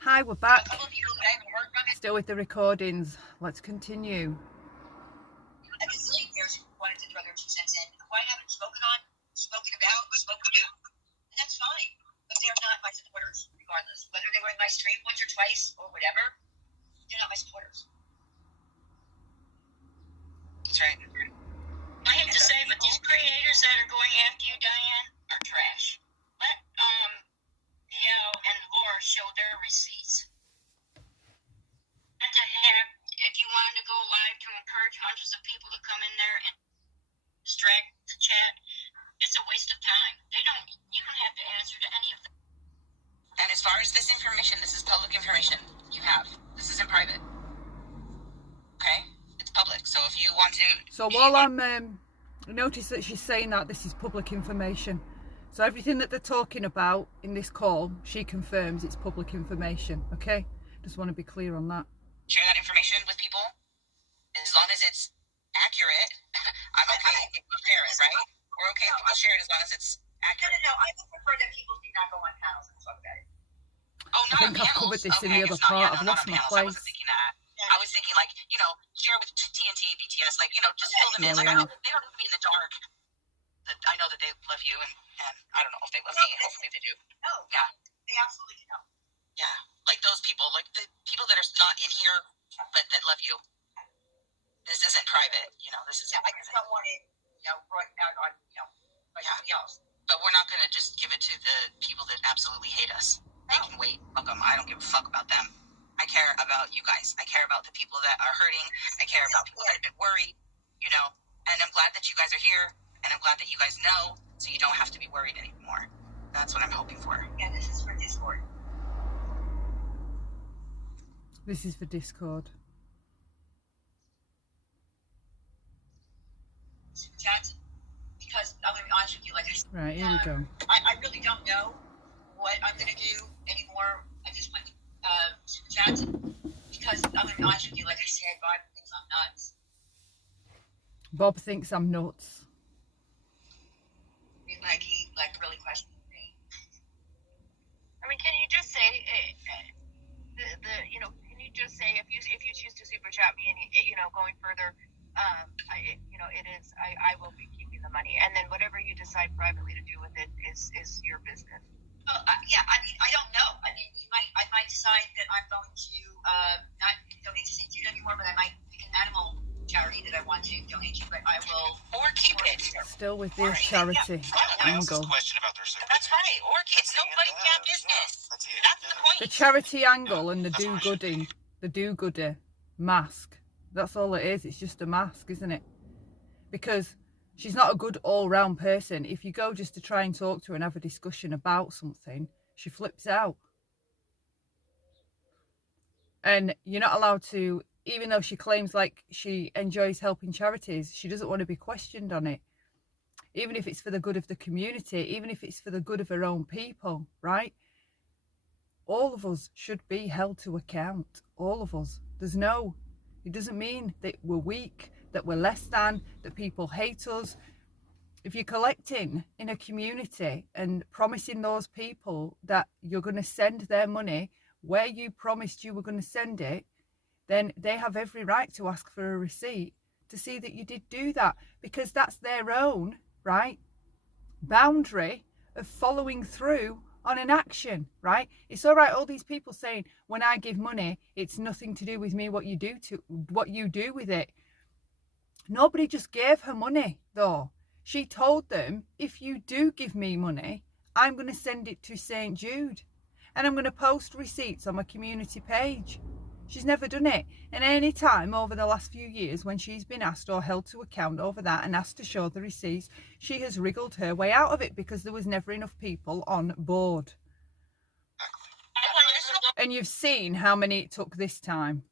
Hi, we're back. Still with the recordings. Let's continue. A gazillion years wanted to throw their 2 cents in. Who I haven't spoken about. And that's fine. But they're not my supporters, regardless. Whether they were in my stream once or twice or whatever, they're not my supporters. That's right. I have to say, but these creators that are going after you, Diane, are trash. Let Yo and Laura show their receipts. If you wanted to go live to encourage hundreds of people to come in there and distract the chat, it's a waste of time. You don't have to answer to any of them. And as far as this information, this is public information. This isn't private. Okay? It's public. So if you want to... So while I'm... notice that she's saying that this is public information. So everything that they're talking about in this call, she confirms it's public information. Okay? Just want to be clear on that. Share that information with people. As long as it's accurate, I'm okay if you share it, right? We're okay if people share it as long as it's accurate. No, I would prefer that people do not go on panels and talk about it. Oh, not I think I've covered this in the other part. I've lost my place. I wasn't thinking that. I was thinking, like, share with TNT, BTS, like, just fill them in. Like, they don't have to be in the dark. I know that they love you, and I don't know if they love me. Hopefully they do. No. Yeah. They absolutely know. Yeah. Like those people, like the people that are not in here, but that love you. This isn't private, this is... Yeah, I just don't want it, brought out on, by somebody else. But we're not going to just give it to the people that absolutely hate us. They can wait. Fuck them. I don't give a fuck about them. I care about you guys. I care about the people that are hurting. I care about people that have been worried, and I'm glad that you guys are here, and I'm glad that you guys know, so you don't have to be worried anymore. That's what I'm hoping for. Yeah, this is for Discord. This is for Discord. Super chats, because I'm going to be honest with you, like I said, right, here we go. I really don't know what I'm going to do anymore. I just went super chats because I'm going to be honest with you, like I said, Bob thinks I'm nuts. Bob thinks I'm nuts. I mean, he really questions me. I mean, can you just say can you just say if you choose to super chat me and going further, I will be keeping the money, and then whatever you decide privately to do with it is your business. Well, yeah, I mean, I don't know. I mean, I might decide that I'm going to not donate to St. Jude anymore, but I might pick an animal charity that I want to donate to, but I will... Or keep it. Still with this charity angle. That's right, or it's nobody's damn business. That's the point. The charity angle and the do-gooding, the do-gooder mask. That's all it is. It's just a mask, isn't it? Because she's not a good all-round person. If you go just to try and talk to her and have a discussion about something, she flips out. And you're not allowed to, even though she claims like she enjoys helping charities, she doesn't want to be questioned on it. Even if it's for the good of the community, even if it's for the good of her own people, right? All of us should be held to account. All of us. It doesn't mean that we're weak, that we're less than, that people hate us. If you're collecting in a community and promising those people that you're going to send their money where you promised you were going to send it, then they have every right to ask for a receipt to see that you did do that, because that's their own, right, boundary of following through on an action, right? It's all right, all these people saying, when I give money, it's nothing to do with me, what you do with it. Nobody just gave her money, though. She told them, if you do give me money, I'm going to send it to St. Jude. And I'm going to post receipts on my community page. She's never done it. And any time over the last few years when she's been asked or held to account over that and asked to show the receipts, she has wriggled her way out of it because there was never enough people on board. And you've seen how many it took this time.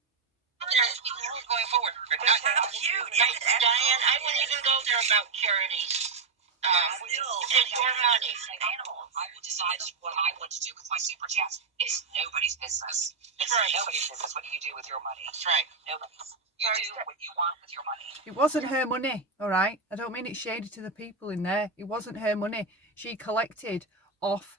Going forward. How cute. Diane, I wouldn't even go there about charities. It's your money. I will decide what I want to do with my super chats. It's nobody's business. It's nobody's business what you do with your money. That's right. Nobody's. You do what you want with your money. It wasn't her money, all right? I don't mean it shaded to the people in there. It wasn't her money. She collected off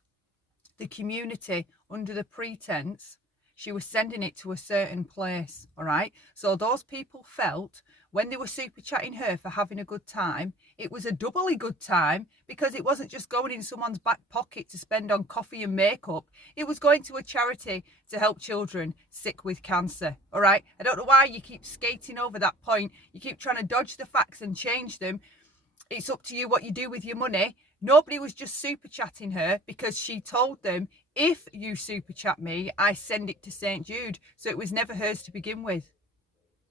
the community under the pretense she was sending it to a certain place, all right? So those people felt when they were super chatting her for having a good time, it was a doubly good time because it wasn't just going in someone's back pocket to spend on coffee and makeup. It was going to a charity to help children sick with cancer, all right? I don't know why you keep skating over that point. You keep trying to dodge the facts and change them. It's up to you what you do with your money. Nobody was just super chatting her because she told them, if you super chat me, I send it to St. Jude. So it was never hers to begin with.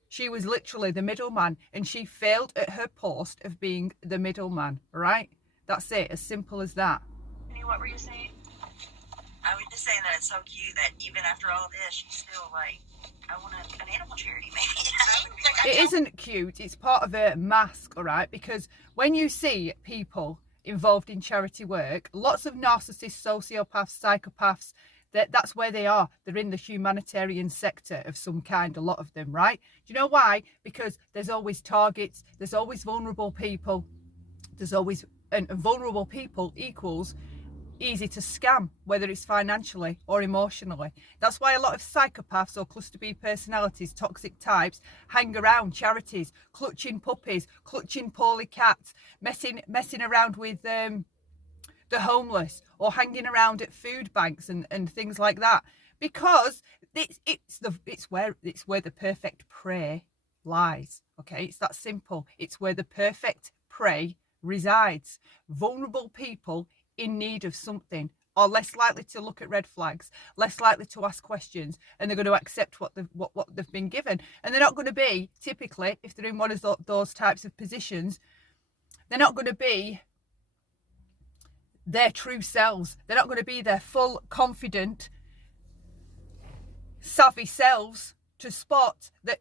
She was literally the middleman, and she failed at her post of being the middleman, right? That's it, as simple as that. What were you saying? I was just saying that it's so cute that even after all this, she's still like, I want an animal charity, maybe. It isn't cute. It's part of a mask, all right? Because when you see people involved in charity work, lots of narcissists, sociopaths, psychopaths, that's where they are. They're in the humanitarian sector of some kind, a lot of them, right? Do you know why? Because there's always targets, there's always vulnerable people, and vulnerable people equals easy to scam, whether it's financially or emotionally. That's why a lot of psychopaths or cluster B personalities, toxic types, hang around charities, clutching puppies, clutching poorly cats, messing around with the homeless, or hanging around at food banks and things like that, because it's where the perfect prey lies. Okay, it's that simple. It's where the perfect prey resides. Vulnerable people in need of something are less likely to look at red flags, less likely to ask questions, and they're going to accept what they've been given. And they're not going to be, typically, if they're in one of those types of positions, they're not going to be their true selves. They're not going to be their full, confident, savvy selves to spot that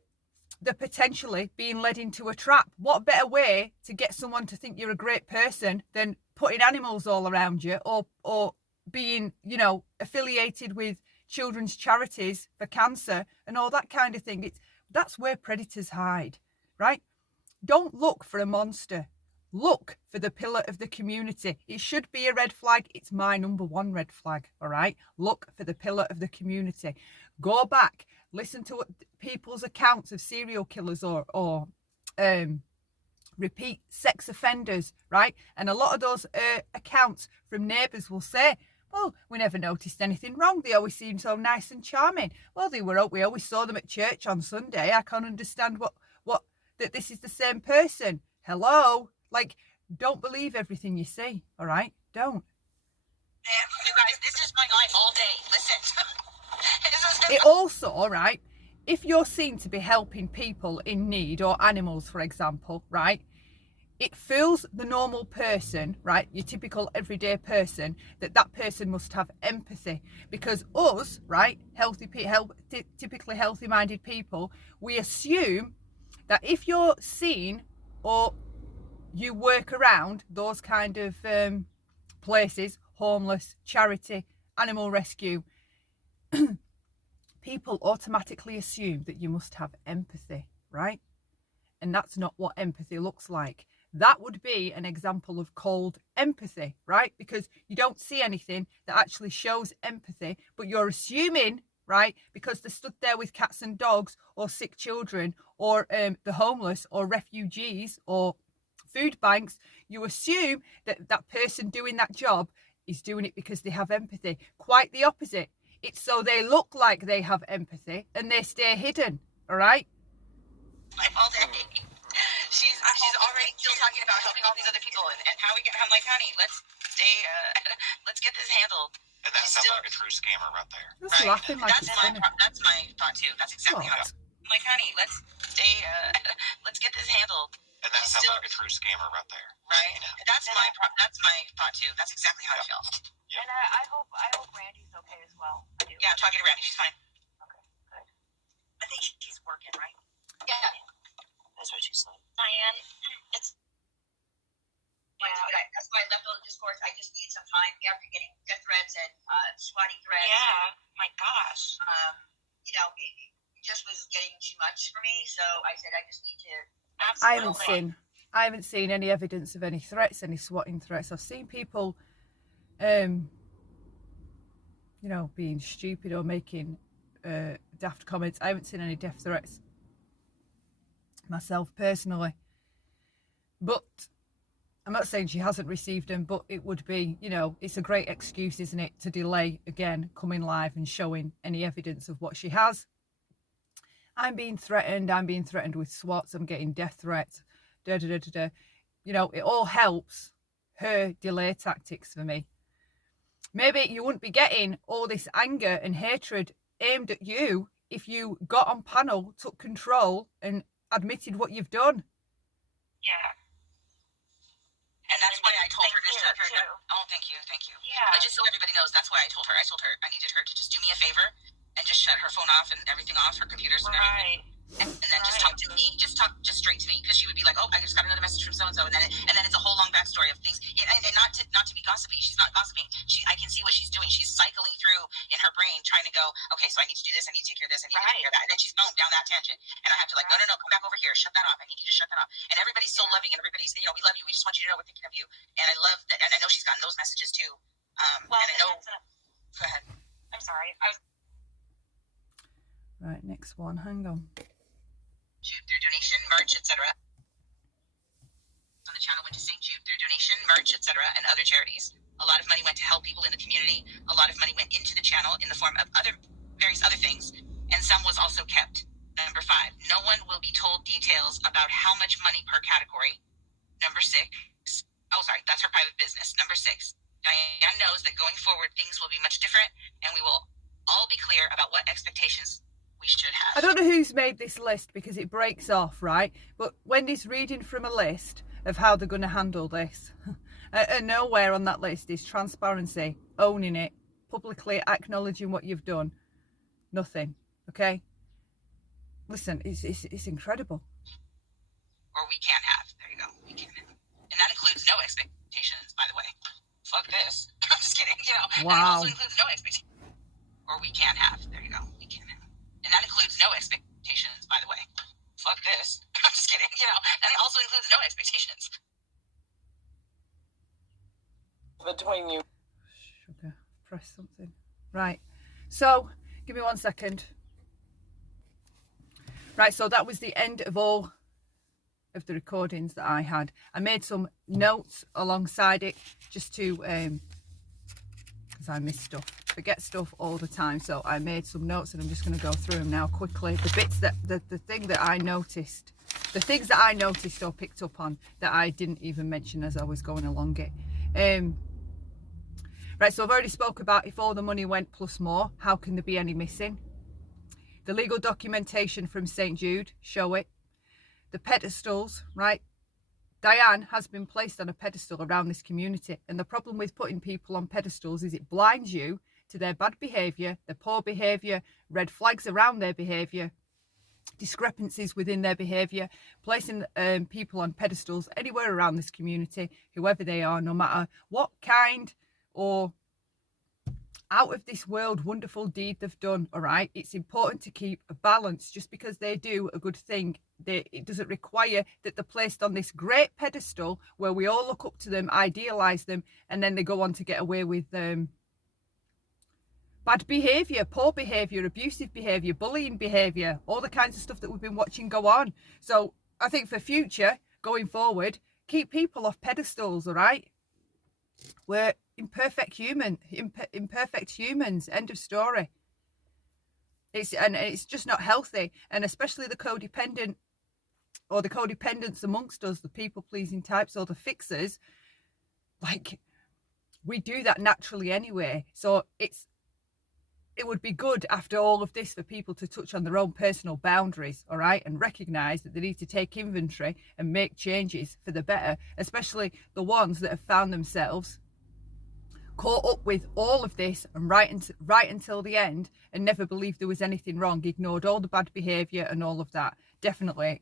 they're potentially being led into a trap. What better way to get someone to think you're a great person than putting animals all around you, or being, affiliated with children's charities for cancer and all that kind of thing. That's where predators hide, right? Don't look for a monster. Look for the pillar of the community. It should be a red flag. It's my number one red flag, all right? Look for the pillar of the community. Go back, listen to people's accounts of serial killers or repeat sex offenders, right? And a lot of those accounts from neighbours will say, well, we never noticed anything wrong. They always seemed so nice and charming. Well, we always saw them at church on Sunday. I can't understand that this is the same person. Hello? Like, don't believe everything you see, all right? Don't. You guys, this is my life all day. Listen. It also, all right, if you're seen to be helping people in need, or animals, for example, right, it fools the normal person, right, your typical everyday person, that person must have empathy. Because us, right, typically healthy-minded people, we assume that if you're seen or you work around those kind of places, homeless, charity, animal rescue, people automatically assume that you must have empathy, right? And that's not what empathy looks like. That would be an example of cold empathy, right? Because you don't see anything that actually shows empathy, but you're assuming, right, because they're stood there with cats and dogs, or sick children, or the homeless, or refugees, or food banks, you assume that person doing that job is doing it because they have empathy. Quite the opposite. It's so they look like they have empathy and they stay hidden, all right? All day. She's already still talking about helping all these other people and how we get. I'm like, honey, let's get this handled. And that sounds like a true scammer right there. Just laughing like it's funny. That's my thought too. That's exactly how. I'm like, honey, let's get this handled. And that sounds like a true scammer right there. Right. That's my thought too. That's exactly how I feel. Yeah. And I hope Randy's okay as well. I do. Yeah, I'm talking to Randy. She's fine. Okay, good. I think she's working, right? Yeah. That's what she said. Diane, it's. Yeah. That's why I left all the discourse. I just need some time after getting death threats and swatting threats. Yeah. My gosh. It just was getting too much for me. So I said I just need to. Absolutely. I haven't seen any evidence of any threats, any swatting threats. I've seen people, you know, being stupid or making daft comments. I haven't seen any death threats myself personally, but I'm not saying she hasn't received them, but it would be, you know, it's a great excuse, isn't it, to delay again coming live and showing any evidence of what she has. I'm being threatened with swats, I'm getting death threats, da da da da da. You know, it all helps her delay tactics for me. Maybe you wouldn't be getting all this anger and hatred aimed at you if you got on panel, took control, and admitted what you've done. Yeah. And that's why I told her to shut her down. Oh, thank you. Yeah. But just so everybody knows, that's why I told her I needed her to just do me a favor and just shut her phone off and everything off, her computers and everything. And then just talk to me, just straight to me, because she would be like, oh, I just got another message from so and so, and then it's a whole long backstory of things, and not to be gossipy. She's not gossiping. I can see what she's doing. She's cycling through in her brain, trying to go, okay, so I need to do this, I need to take care of this, I need to take care of that, and then she's going down that tangent, and I have to like, no, come back over here, shut that off. I need you to shut that off. And everybody's so loving, and everybody's, you know, we love you. We just want you to know we're thinking of you, and I love that, and I know she's gotten those messages too. Well, and I know. Go ahead. I'm sorry. Right, next one. Hang on. Through donation, merch, etc. On the channel went to St. Jude through donation, merch, etc., and other charities. A lot of money went to help people in the community. A lot of money went into the channel in the form of various other things, and some was also kept. Number 5, no one will be told details about how much money per category. Number 6, that's her private business. Number 6, Diane knows that going forward things will be much different, and we will all be clear about what expectations we should have. I don't know who's made this list because it breaks off, right? But Wendy's reading from a list of how they're going to handle this. And nowhere on that list is transparency, owning it, publicly acknowledging what you've done. Nothing, okay? Listen, it's incredible. Or we can have. There you go. We can have. And that includes no expectations, by the way. Fuck this. I'm just kidding. You know, wow. And it also includes no expectations. Or we can have. There you go. We can have. And that includes no expectations, by the way. Fuck this. I'm just kidding. You know, and it also includes no expectations. Between you. Sugar. Press something. Right. So, give me 1 second. Right, so that was the end of all of the recordings that I had. I made some notes alongside it just to, because I miss stuff. Forget stuff all the time, so I made some notes and I'm just going to go through them now quickly. The bits that the thing that I noticed, the things that I noticed or picked up on that I didn't even mention as I was going along it. Right, so I've already spoke about if all the money went plus more, how can there be any missing? The legal documentation from St. Jude show it. The pedestals, right? Diane has been placed on a pedestal around this community, and the problem with putting people on pedestals is it blinds you to their bad behaviour, their poor behaviour, red flags around their behaviour, discrepancies within their behaviour, placing people on pedestals anywhere around this community, whoever they are, no matter what kind or out of this world wonderful deed they've done. All right, it's important to keep a balance. Just because they do a good thing, it doesn't require that they're placed on this great pedestal where we all look up to them, idealize them, and then they go on to get away with bad behavior, poor behavior, abusive behavior, bullying behavior, all the kinds of stuff that we've been watching go on. So I think for future going forward, keep people off pedestals. All right, we're imperfect humans, end of story. It's just not healthy, and especially the codependent or the codependents amongst us, the people-pleasing types or the fixers, like, we do that naturally anyway. So it would be good after all of this for people to touch on their own personal boundaries, all right, and recognise that they need to take inventory and make changes for the better, especially the ones that have found themselves caught up with all of this and right until the end and never believed there was anything wrong, ignored all the bad behaviour and all of that. Definitely,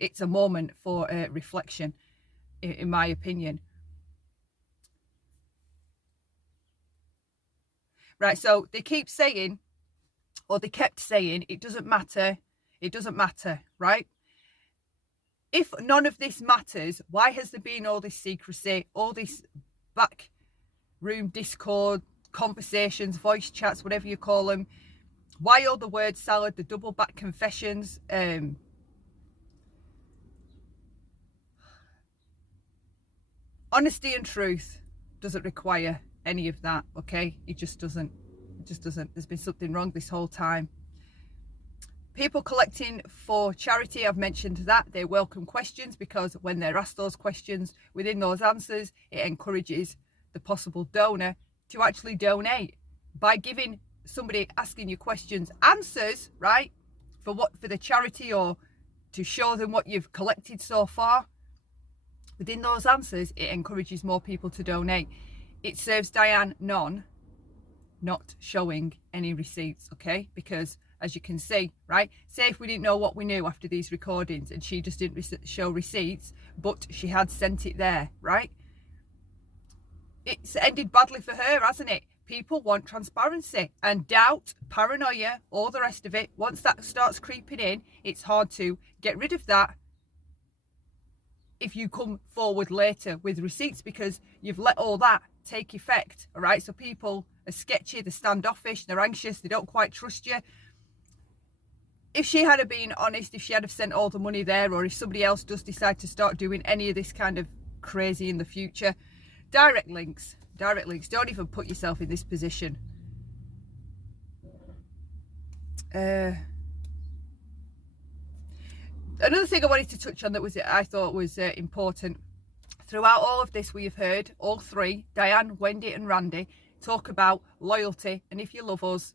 it's a moment for reflection, in my opinion. Right, so they keep saying, or they kept saying, it doesn't matter, right? If none of this matters, why has there been all this secrecy, all this back room discord, conversations, voice chats, whatever you call them. Why all the word salad, the double back confessions, honesty and truth doesn't require any of that, okay? It just doesn't. It just doesn't. There's been something wrong this whole time. People collecting for charity, I've mentioned that. They welcome questions because when they're asked those questions, within those answers, it encourages the possible donor to actually donate. By giving somebody asking you questions answers, right, for the charity, or to show them what you've collected so far, within those answers, it encourages more people to donate. It serves Diane none not showing any receipts, okay? Because as you can see, right, say if we didn't know what we knew after these recordings and she just didn't show receipts, but she had sent it there, right? It's ended badly for her, hasn't it? People want transparency, and doubt, paranoia, all the rest of it. Once that starts creeping in, it's hard to get rid of that if you come forward later with receipts, because you've let all that take effect, all right? So people are sketchy, they're standoffish, they're anxious, they don't quite trust you. If she had been honest, if she had sent all the money there, or if somebody else does decide to start doing any of this kind of crazy in the future, direct links, don't even put yourself in this position. Another thing I wanted to touch on that I thought was important. Throughout all of this, we have heard all three, Diane, Wendy and Randy, talk about loyalty, and if you love us,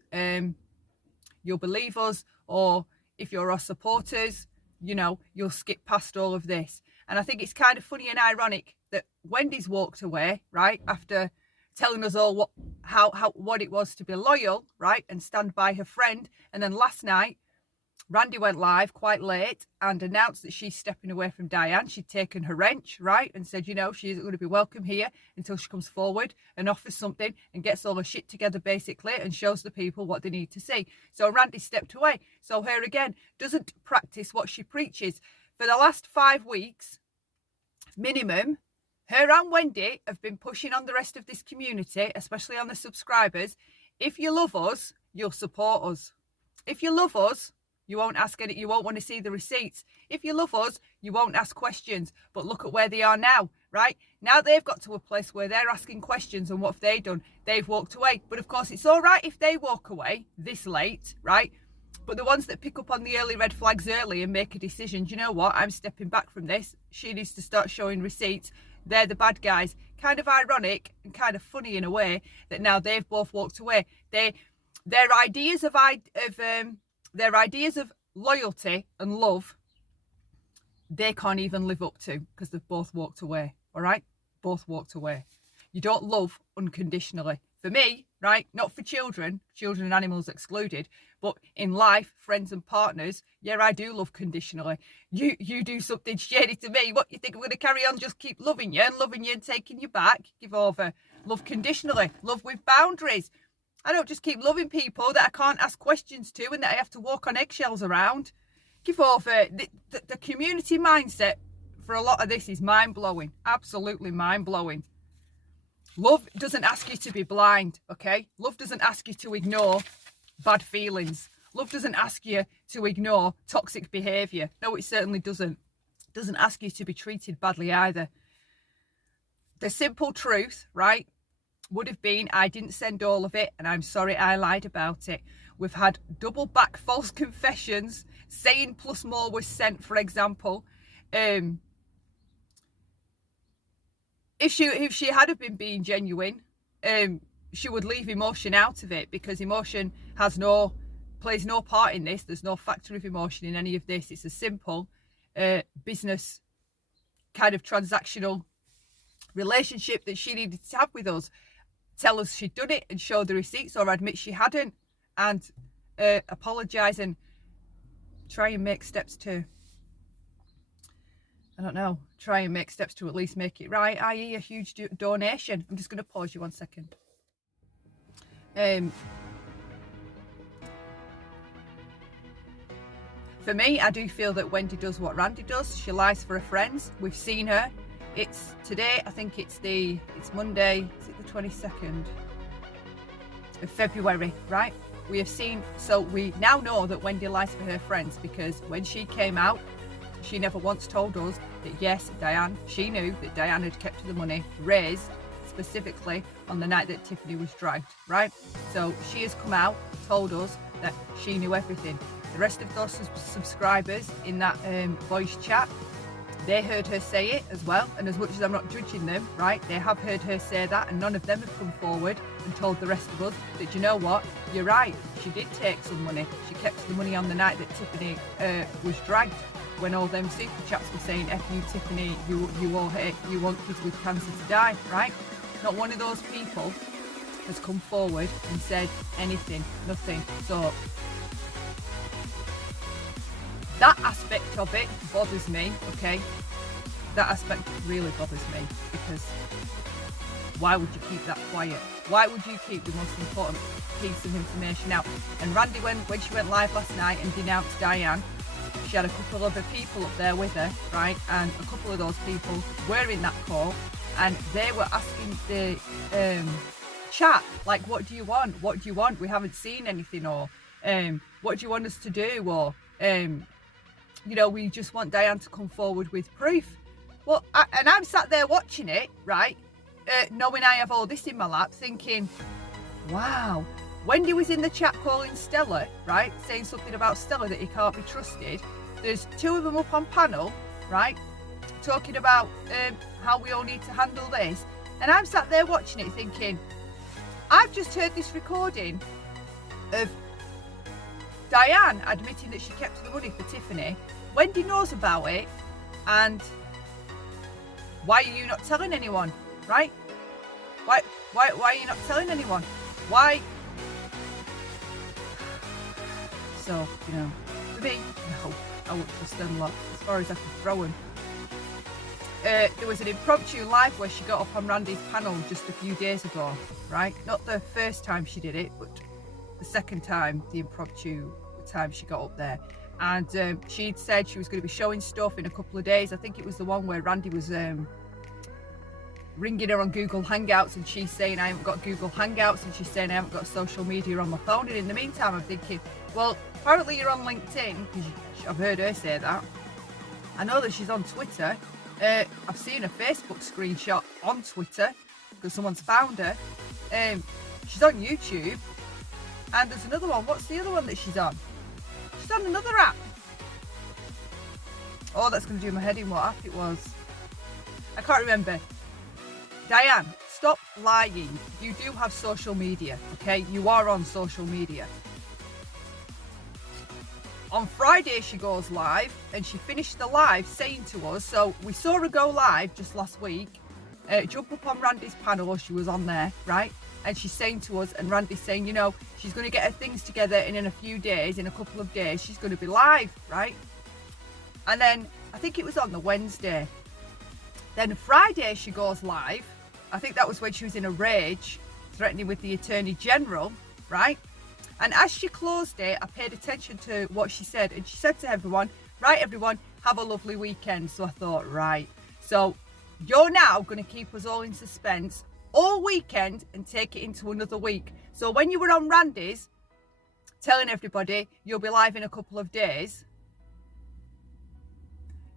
you'll believe us, or if you're our supporters, you know, you'll skip past all of this. And I think it's kind of funny and ironic that Wendy's walked away, right, after telling us all what it was to be loyal, right, and stand by her friend. And then last night, Randy went live quite late and announced that she's stepping away from Diane. She'd taken her wrench, right, and said, you know, she isn't going to be welcome here until she comes forward and offers something and gets all her shit together, basically, and shows the people what they need to see. So Randy stepped away. So her, again, doesn't practice what she preaches. For the last 5 weeks, minimum, her and Wendy have been pushing on the rest of this community, especially on the subscribers. If you love us, you'll support us. If you love us, you won't ask any, you won't want to see the receipts. If you love us, you won't ask questions. But look at where they are now, right? Now they've got to a place where they're asking questions, and what have they done? They've walked away. But of course, it's all right if they walk away this late, right? But the ones that pick up on the early red flags early and make a decision, do you know what? I'm stepping back from this. She needs to start showing receipts. They're the bad guys. Kind of ironic and kind of funny in a way that now they've both walked away. Their ideas of loyalty and love, they can't even live up to, because they've both walked away. All right, both walked away. You don't love unconditionally. For me, right, not for children and animals excluded, but in life, friends and partners, yeah, I do love conditionally. You do something shady to me, what, you think I'm going to carry on just keep loving you and taking you back? Give over. Love conditionally, love with boundaries. I don't just keep loving people that I can't ask questions to and that I have to walk on eggshells around. Give over. The community mindset for a lot of this is mind-blowing, absolutely mind-blowing. Love doesn't ask you to be blind, okay? Love doesn't ask you to ignore bad feelings. Love doesn't ask you to ignore toxic behaviour. No, it certainly doesn't. It doesn't ask you to be treated badly either. The simple truth, right, would have been, I didn't send all of it and I'm sorry I lied about it. We've had double back false confessions, saying plus more was sent, for example. If she had have been being genuine, she would leave emotion out of it, because emotion plays no part in this. There's no factor of emotion in any of this. It's a simple business kind of transactional relationship that she needed to have with us. Tell us she'd done it and show the receipts, or admit she hadn't, and apologise and try and make steps to, I don't know, try and make steps to at least make it right, i.e. a huge donation. I'm just going to pause you 1 second. For me, I do feel that Wendy does what Randy does. She lies for her friends. We've seen her. It's today, I think it's Monday, is it the 22nd? of February, right? We have seen, so we now know that Wendy lies for her friends, because when she came out, she never once told us that, yes, Diane, she knew that Diane had kept the money raised specifically on the night that Tiffany was dragged, right? So she has come out, told us that she knew everything. The rest of those subscribers in that voice chat, they heard her say it as well, and as much as I'm not judging them, right, they have heard her say that, and none of them have come forward and told the rest of us that, you know what, you're right, she did take some money. She kept the money on the night that Tiffany was dragged, when all them super chats were saying, F you Tiffany, you all hate, you want kids with cancer to die, right? Not one of those people has come forward and said anything, nothing. So that aspect of it bothers me, okay? That aspect really bothers me, because why would you keep that quiet? Why would you keep the most important piece of information out? And Randy, when she went live last night and denounced Diane, she had a couple of other people up there with her, right? And a couple of those people were in that call, and they were asking the chat, like, what do you want? What do you want? We haven't seen anything, or what do you want us to do? Or you know, we just want Diane to come forward with proof. Well, and I'm sat there watching it, right, knowing I have all this in my lap, thinking, wow. Wendy was in the chat calling Stella, right, saying something about Stella that he can't be trusted. There's two of them up on panel, right, talking about how we all need to handle this. And I'm sat there watching it thinking, I've just heard this recording of Diane admitting that she kept the money for Tiffany. Wendy knows about it, and why are you not telling anyone, right? Why are you not telling anyone? Why? So, you know, for me, no, I wouldn't trust them lot as far as I could throw them. There was an impromptu live where she got up on Randy's panel just a few days ago, right? Not the first time she did it, but the second time, the impromptu time she got up there. And she'd said she was going to be showing stuff in a couple of days. I think it was the one where Randy was ringing her on Google Hangouts, and she's saying I haven't got Google Hangouts, and she's saying I haven't got social media on my phone. And in the meantime, I'm thinking, well, apparently you're on LinkedIn, because I've heard her say that. I know that she's on Twitter. I've seen a Facebook screenshot on Twitter because someone's found her. She's on YouTube, and there's another one. What's the other one that she's on? She's on another app. Oh, that's going to do my head in what app it was. I can't remember. Diane, stop lying. You do have social media, okay? You are on social media. On Friday, she goes live, and she finished the live saying to us, so we saw her go live just last week, jump up on Randy's panel, she was on there, right? And she's saying to us, and Randy's saying, you know, she's going to get her things together, and in a few days, in a couple of days, she's going to be live, right? And then, I think it was on the Wednesday. Then Friday, she goes live. I think that was when she was in a rage, threatening with the Attorney General, right? And as she closed it, I paid attention to what she said. And she said to everyone, right, everyone, have a lovely weekend. So I thought, right. So you're now going to keep us all in suspense all weekend and take it into another week. So when you were on Randy's, telling everybody you'll be live in a couple of days,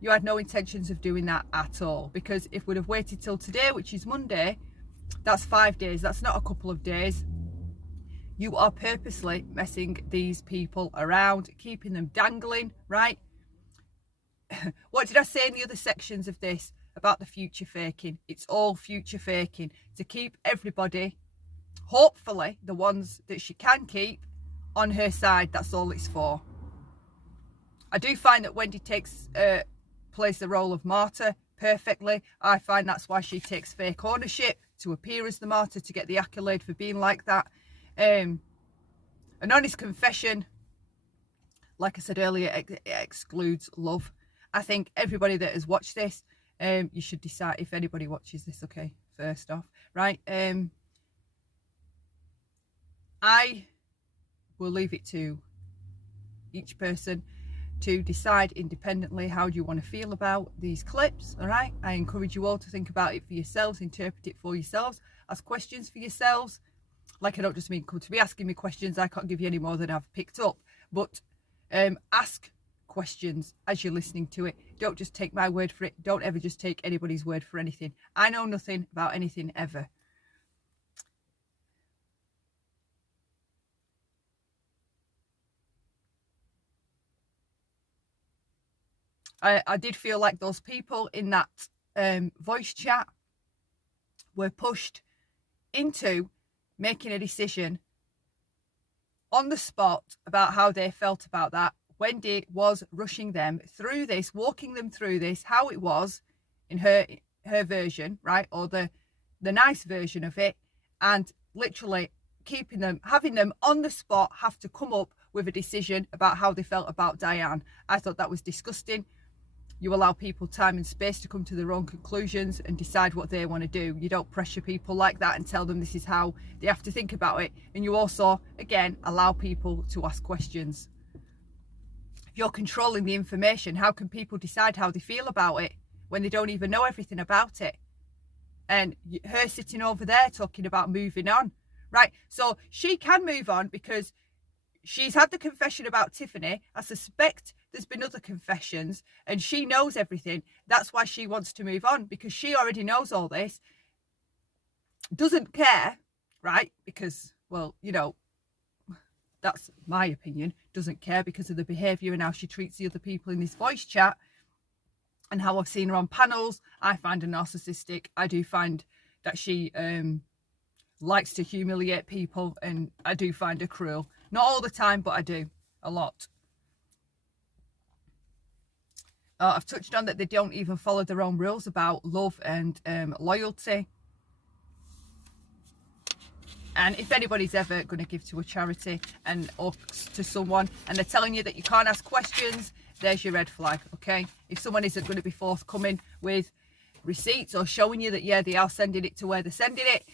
you had no intentions of doing that at all. Because if we'd have waited till today, which is Monday, that's 5 days. That's not a couple of days. You are purposely messing these people around, keeping them dangling, right? What did I say in the other sections of this about the future faking? It's all future faking to keep everybody, hopefully the ones that she can keep, on her side. That's all it's for. I do find that Wendy plays the role of martyr perfectly. I find that's why she takes fake ownership, to appear as the martyr, to get the accolade for being like that. An honest confession, like I said earlier, it excludes love. I think everybody that has watched this, you should decide if anybody watches this, okay, first off, right? I will leave it to each person to decide independently how do you want to feel about these clips, all right? I encourage you all to think about it for yourselves, interpret it for yourselves, ask questions for yourselves. Like, I don't just mean come to be asking me questions. I can't give you any more than I've picked up. But ask questions as you're listening to it. Don't just take my word for it. Don't ever just take anybody's word for anything. I know nothing about anything ever. I did feel like those people in that voice chat were pushed into making a decision on the spot about how they felt about that. Wendy was rushing them through this, walking them through this, how it was in her version, right? Or the nice version of it, and literally having them on the spot have to come up with a decision about how they felt about Diane. I thought that was disgusting. You allow people time and space to come to their own conclusions and decide what they want to do. You don't pressure people like that and tell them this is how they have to think about it. And you also, again, allow people to ask questions. If you're controlling the information, how can people decide how they feel about it when they don't even know everything about it? And her sitting over there talking about moving on, right? So she can move on because she's had the confession about Tiffany. I suspect there's been other confessions and she knows everything. That's why she wants to move on, because she already knows all this. Doesn't care, right? Because, well, you know, that's my opinion. Doesn't care because of the behaviour and how she treats the other people in this voice chat and how I've seen her on panels. I find her narcissistic. I do find that she likes to humiliate people, and I do find her cruel. Not all the time, but I do. A lot. I've touched on that they don't even follow their own rules about love and loyalty. And if anybody's ever going to give to a charity or to someone and they're telling you that you can't ask questions, there's your red flag, okay? If someone isn't going to be forthcoming with receipts or showing you that, yeah, they are sending it to where they're sending it,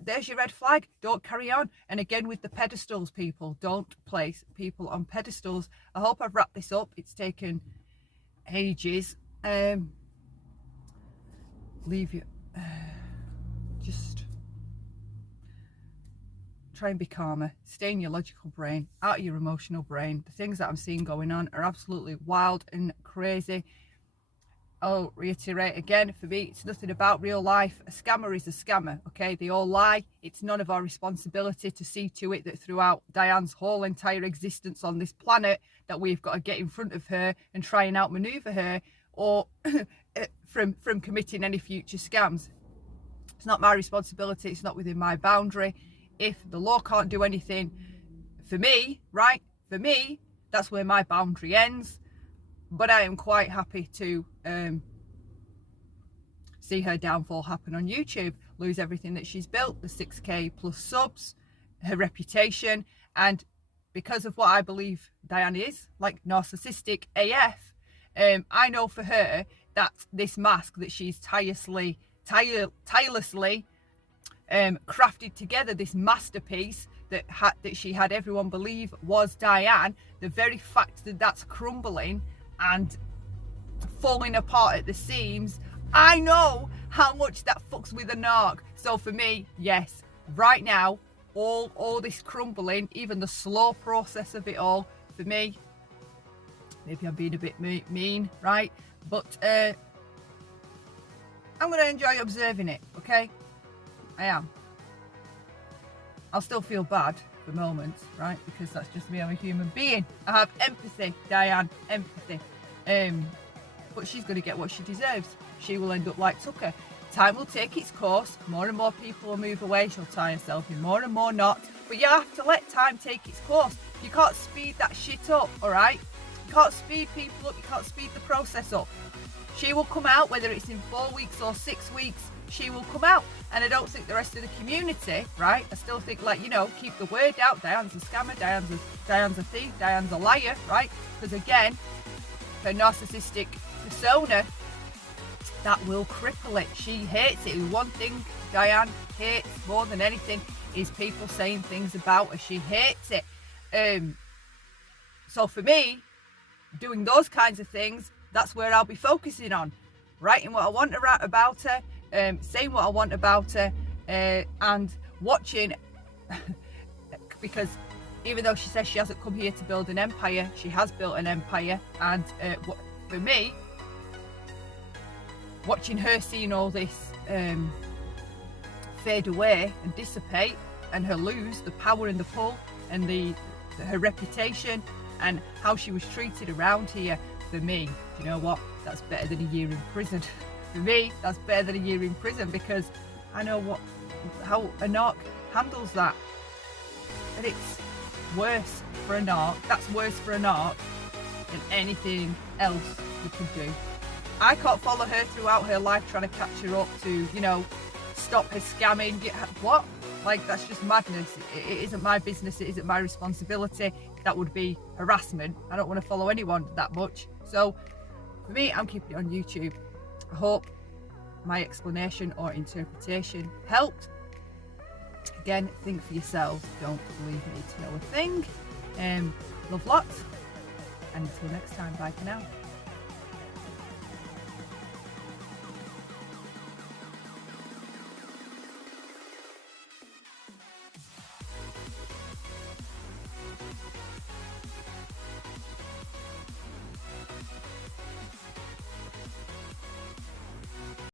there's your red flag. Don't carry on. And again, with the pedestals, people, don't place people on pedestals. I hope I've wrapped this up. It's taken ages. Leave you. Just try and be calmer. Stay in your logical brain, out of your emotional brain. The things that I'm seeing going on are absolutely wild and crazy. I'll reiterate again, for me, it's nothing about real life. A scammer is a scammer, okay? They all lie. It's none of our responsibility to see to it that throughout Diane's whole entire existence on this planet that we've got to get in front of her and try and outmaneuver her or from committing any future scams. It's not my responsibility. It's not within my boundary. If the law can't do anything for me, right? For me, that's where my boundary ends. But I am quite happy to see her downfall happen on YouTube, lose everything that she's built, the 6k plus subs, her reputation, and because of what I believe Diane is, like narcissistic AF, I know for her that this mask that she's tirelessly crafted together, this masterpiece that she had everyone believe was Diane, the very fact that that's crumbling and falling apart at the seams, I know how much that fucks with a narc. So for me, yes, right now, all this crumbling, even the slow process of it all, for me, maybe I'm being a bit mean, right? But I'm going to enjoy observing it, okay? I am. I'll still feel bad for moments, right? Because that's just me, I'm a human being. I have empathy, Diane, empathy. But she's going to get what she deserves. She will end up like Tucker. Time will take its course. More and more people will move away. She'll tie herself in more and more knots. But you have to let time take its course. You can't speed that shit up, all right? You can't speed people up. You can't speed the process up. She will come out, whether it's in 4 weeks or 6 weeks, she will come out. And I don't think the rest of the community, right? I still think, like, you know, keep the word out. Diane's a scammer. Diane's a thief. Diane's a liar, right? Because again, her narcissistic persona, that will cripple it. She hates it. One thing Diane hates more than anything is people saying things about her. She hates it. So for me, doing those kinds of things, that's where I'll be focusing on. Writing what I want about her, saying what I want about her, and watching because even though she says she hasn't come here to build an empire, she has built an empire. And for me, watching her seeing all this fade away and dissipate, and her lose the power and the pull and her reputation and how she was treated around here, for me, do you know what? That's better than a year in prison. For me, that's better than a year in prison, because I know how a narc handles that. And it's worse for a narc. That's worse for a narc than anything else you could do. I can't follow her throughout her life trying to catch her up to, you know, stop her scamming. What? Like, that's just madness. It isn't my business. It isn't my responsibility. That would be harassment. I don't want to follow anyone that much. So for me, I'm keeping it on YouTube. I hope my explanation or interpretation helped. Again, think for yourselves. Don't believe me to know a thing. Love lots. And until next time, bye for now.